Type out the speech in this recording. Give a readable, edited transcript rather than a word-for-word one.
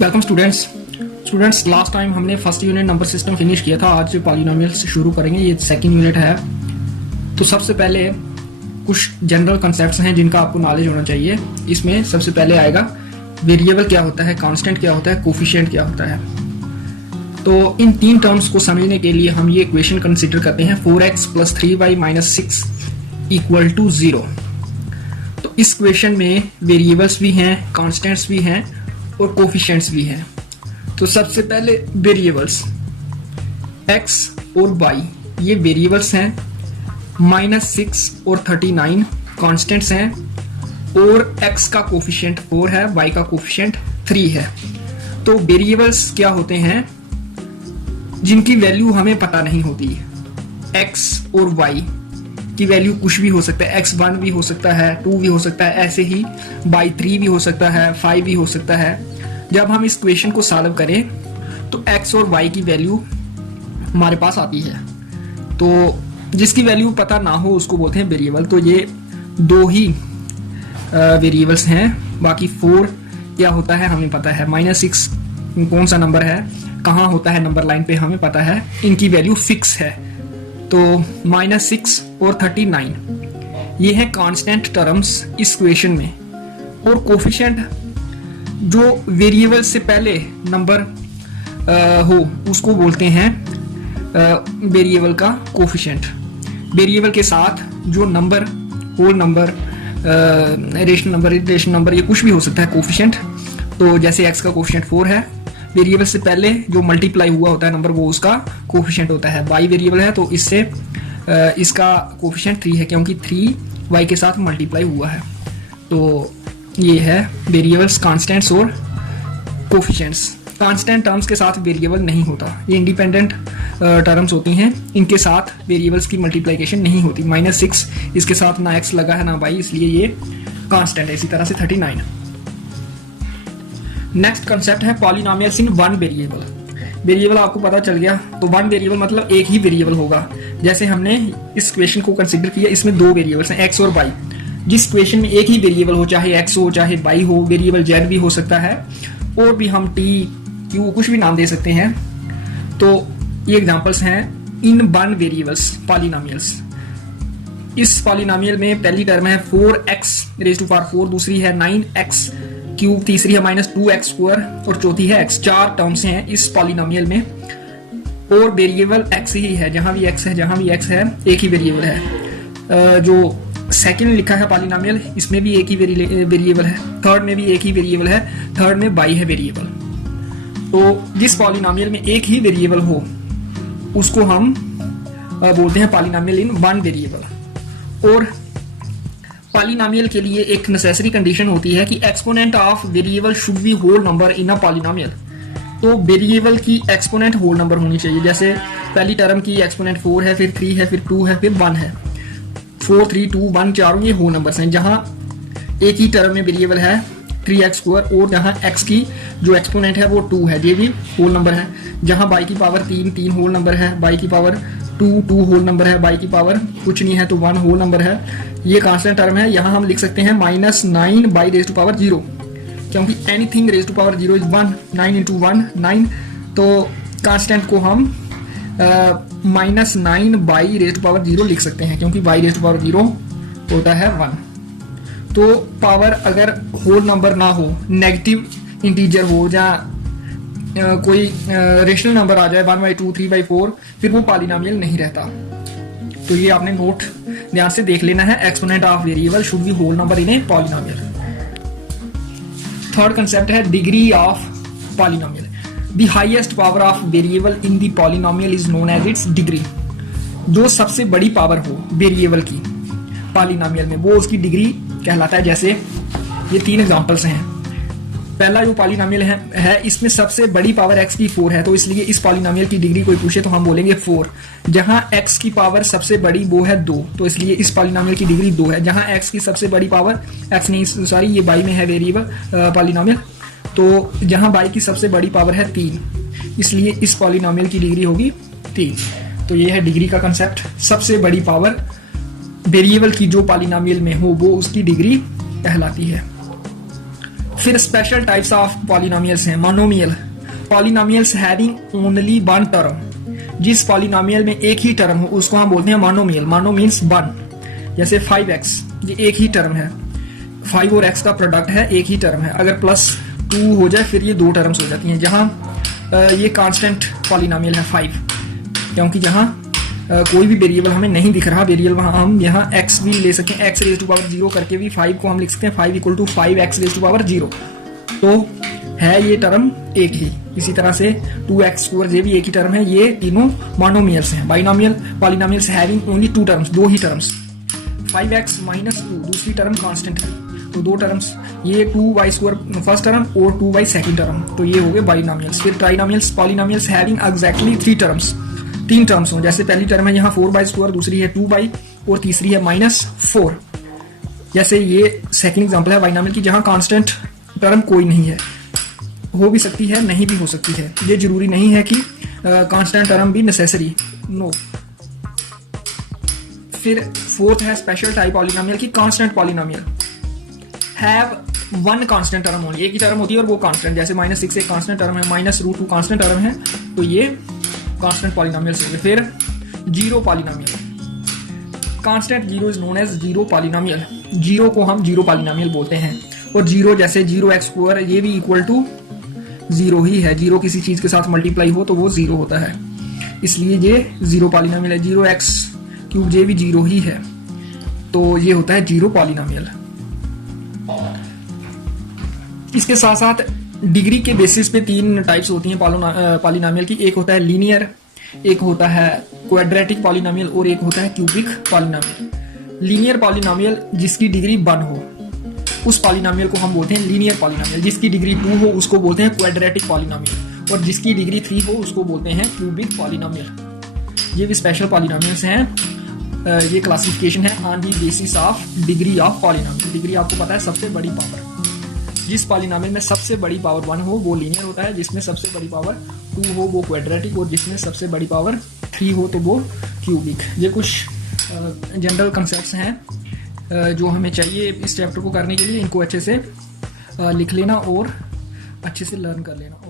Welcome students last time हमने first unit number system finish किया था। आज पॉलिनोमियल से शुरू करेंगे, ये सेकंड यूनिट है। तो सबसे पहले कुछ जनरल कॉन्सेप्ट्स हैं जिनका आपको नॉलेज होना चाहिए। इसमें सबसे पहले आएगा वेरिएबल क्या होता है, कांस्टेंट क्या होता है, कोफिशिएंट क्या होता है। तो इन तीन टर्म्स को समझने के लिए हम ये इक्वेशन कंसिडर करते हैं 4x + 3y - 6 = 0। तो इस इक्वेशन में वेरिएबल्स भी हैं, कांस्टेंट्स भी हैं और कोफिशिएंट्स भी हैं। तो सबसे पहले वेरिएबल्स x और y ये वेरिएबल्स हैं, -6 और 39 कांस्टेंट्स हैं और x का कोफिशिएंट 4 है, y का कोफिशिएंट 3 है। तो वेरिएबल्स क्या होते हैं जिनकी वैल्यू हमें पता नहीं होती। x और y की वैल्यू कुछ भी हो सकता है, x1 भी हो सकता है, 2 भी हो सकता है, ऐसे ही y3 भी हो सकता है, 5 भी हो सकता है। जब हम इस क्वेश्चन को सॉल्व करें तो x और y की वैल्यू हमारे पास आती है। तो जिसकी वैल्यू पता ना हो उसको बोलते हैं वेरिएबल। तो ये दो ही वेरिएबल्स हैं, बाकी 4 क्या होता है हमें पता है, -6 कौन सा नंबर है, कहाँ होता है नंबर लाइन पे हमें पता है, इनकी वैल्यू फिक्स है। तो -6 और 39 ये है कांस्टेंट टर्म्स इस इक्वेशन में। और कोफिशिएंट जो वेरिएबल से पहले नंबर हो उसको बोलते हैं वेरिएबल का कोफिशिएंट। वेरिएबल के साथ जो number, whole number, rational number, irrational number, ये कुछ भी हो सकता है कोफिशिएंट। तो जैसे x का कोफिशिएंट 4 है, वेरिएबल से पहले जो मल्टीप्लाई हुआ होता है नंबर वो उसका कोफिशिएंट होता है। y वेरिएबल है तो इससे इसका कोफिशिएंट 3 है क्योंकि 3 y के साथ मल्टीप्लाई हुआ है। तो ये है वेरिएबल्स, कांस्टेंट्स और कोफिशिएंट्स। कांस्टेंट टर्म्स के साथ वेरिएबल नहीं होता, ये इंडिपेंडेंट टर्म्स होती हैं, इनके साथ वेरिएबल्स की मल्टीप्लिकेशन नहीं होती। -6 इसके साथ ना x लगा है ना y, इसलिए ये कांस्टेंट है। इसी तरह से 39। नेक्स्ट कंसेप्ट है पॉलिनोमियल्स इन वन वेरिएबल। वेरिएबल आपको पता चल गया, तो वन वेरिएबल मतलब एक ही वेरिएबल होगा। जैसे हमने इस क्वेश्चन को कंसिडर किया, इसमें दो वेरिएबल्स हैं x और y। जिस क्वेश्चन में एक ही वेरिएबल हो, चाहे x हो चाहे y हो, वेरिएबल z भी हो सकता है और भी हम t, q कुछ भी नाम दे सकते हैं। तो ये एग्जांपल्स हैं इन वन वेरिएबल्स पॉलिनोमियल्स। इस पॉलिनोमियल में पहली टर्म है 4x⁴, दूसरी है 9x³, तीसरी है -2x² और चौथी है x। 4 टर्म्स हैं इस पॉलिनोमियल में और वेरिएबल x ही है। जहां भी x है, जहां भी x है, एक ही वेरिएबल है। जो सेकंड लिखा है पॉलिनोमियल, इसमें भी एक ही वेरिएबल है। थर्ड में भी एक ही वेरिएबल है, थर्ड में y है वेरिएबल। तो जिस पॉलिनोमियल में एक ही वेरिएबल हो उसको हम बोलते हैं पॉलिनोमियल इन वन वेरिएबल। और पॉलिनोमियल के लिए एक नेसेसरी कंडीशन होती है कि exponent of variable should be whole number in a polynomial. तो वेरिएबल की एक्सपोनेंट होल नंबर होनी चाहिए। जैसे पहली टर्म की एक्सपोनेंट 4 है, फिर 3 है, फिर 2 है, फिर 1 है। 4, 3, 2, 1 चारों ये होल नंबर्स हैं। जहां एक ही टर्म में वेरिएबल है 3x² और जहां x की जो एक्सपोनेंट है वो 2 है, ये भी होल नंबर है। जहां y की पावर 3 होल नंबर है, y की पावर 2 होल नंबर है, y की पावर कुछ नहीं है तो 1 होल नंबर है। ये कांस्टेंट टर्म है। यहाँ हम लिख सकते हैं -9/0 क्योंकि anything raise to power 0 is 1, 9 × 1 9। तो कांस्टेंट को हम -9/0 लिख सकते हैं क्योंकि y⁻0 होता है 1। तो पावर अगर होल नंबर ना हो, नेगेटिव इंटीजर हो या कोई रेशनल नंबर आ जाए 1/2, 3/4, फिर वो पॉलिनोमियल नहीं रहता। तो ये आपने नोट ध्यान से देख लेना है, exponent of variable should be whole number in a polynomial. Third concept है degree of polynomial. The highest power of variable in the polynomial is known as its degree. जो सबसे बड़ी पावर हो वेरिएबल की पॉलिनोमियल में वो उसकी degree कहलाता है। जैसे ये 3 एग्जांपल्स हैं। पहला जो पॉलिनोमियल है इसमें सबसे बड़ी पावर x की 4 है, तो इसलिए इस पॉलिनोमियल की डिग्री कोई पूछे तो हम बोलेंगे 4। जहां x की पावर सबसे बड़ी वो है 2, तो इसलिए इस पॉलिनोमियल की डिग्री 2 है। जहां x की सबसे बड़ी पावर x नहीं, सॉरी ये y में है वेरिएबल पॉलिनोमियल, तो जहां y की सबसे बड़ी पावर है 3, इसलिए इस पॉलिनोमियल की डिग्री होगी 3। तो ये है डिग्री का कंसेप्ट। सबसे बड़ी पावर वेरिएबल की जो पॉलिनोमियल में हो वो उसकी डिग्री कहलाती है। फिर स्पेशल टाइप्स ऑफ पॉलिनोमियल्स हैं। Monomial polynomials having only one term, जिस पॉलिनोमियल में एक ही टर्म हो उसको हम बोलते हैं मोनोमियल। Mono means one. जैसे 5x, ये एक ही टर्म है, 5 और x का प्रोडक्ट है, एक ही टर्म है। अगर +2 हो जाए फिर ये 2 टर्म्स हो जाती हैं। जहाँ ये कांस्टेंट पॉलिनोमियल है 5, क्योंकि जहाँ कोई भी वेरिएबल हमें नहीं दिख रहा, वेरिएबल वहाँ हम यहाँ x भी ले सकते हैं, x रेज़ टू पावर 0 करके भी 5 को हम लिख सकते हैं 5 = 5x रेज़ टू पावर 0। तो है ये टर्म एक ही। इसी तरह से 2x² ये भी एक ही टर्म है। ये तीनों मोनोमियल्स हैं। Binomial polynomials having only 2 terms, 2 ही टर्म्स। 5x - 2 दूसरी टर्म कांस्टेंट है, तो 2 टर्म्स, ये 2y² फर्स्ट टर्म और 2y सेकंड टर्म, तो ये हो गए बाइनोमियल्स। फिर trinomials polynomials having exactly 3 terms, 3 terms हों। जैसे पहली टर्म है यहाँ 4y², दूसरी है 2y और तीसरी है -4। जैसे ये सेकंड एग्जांपल है बाइनोमियल की, जहाँ कांस्टेंट टर्म कोई नहीं है, हो भी सकती है नहीं भी हो सकती है। ये जरूरी नहीं है कि कांस्टेंट टर्म भी नेसेसरी, नो। फिर फोर्थ है स्पेशल टाइप पॉलिनोमियल की constant polynomial have one constant term only, एक ही टर्म होती है और वो कांस्टेंट। जैसे -6 एक कांस्टेंट टर्म है, -√2 कांस्टेंट टर्म है, तो ये कांस्टेंट पॉलिनोमियल्स हो गए। फिर zero polynomial, constant zero is known as zero polynomial. Zero को हम जीरो पॉलिनोमियल बोलते हैं। और जीरो जैसे 0x², ये भी इक्वल टू 0 ही है। जीरो किसी चीज के साथ मल्टीप्लाई हो तो वो 0 होता है, इसलिए ये जीरो पॉलिनोमियल है। 0x³ ये भी 0 ही है, तो ये होता है जीरो पॉलिनोमियल। इसके साथ साथ डिग्री के बेसिस पे 3 टाइप्स होती हैं पॉलिनोमियल की। एक होता है लीनियर, एक होता है क्वाड्रेटिक पॉलिनोमियल और एक होता है क्यूबिक पॉलिनोमियल। लीनियर पॉलिनोमियल जिसकी डिग्री 1 हो उस पॉलिनोमियल को हम बोलते हैं लीनियर पॉलिनोमियल। जिसकी डिग्री 2 हो उसको बोलते हैं क्वाड्रेटिक पॉलिनोमियल, और जिसकी डिग्री 3 हो उसको बोलते हैं क्यूबिक पॉलिनोमियल। ये भी स्पेशल पॉलिनोमियल्स हैं। ये क्लासिफिकेशन है on the basis of degree of polynomial. Degree आपको पता है सबसे बड़ी पावर। जिस पॉलिनोमियल में सबसे बड़ी पावर 1 हो वो लीनियर होता है, जिसमें सबसे बड़ी पावर 2 हो वो क्वाड्रेटिक, और जिसमें सबसे बड़ी पावर 3 हो तो वो क्यूबिक। ये कुछ जनरल कंसेप्ट्स हैं जो हमें चाहिए इस चैप्टर को करने के लिए। इनको अच्छे से लिख लेना और अच्छे से लर्न कर लेना।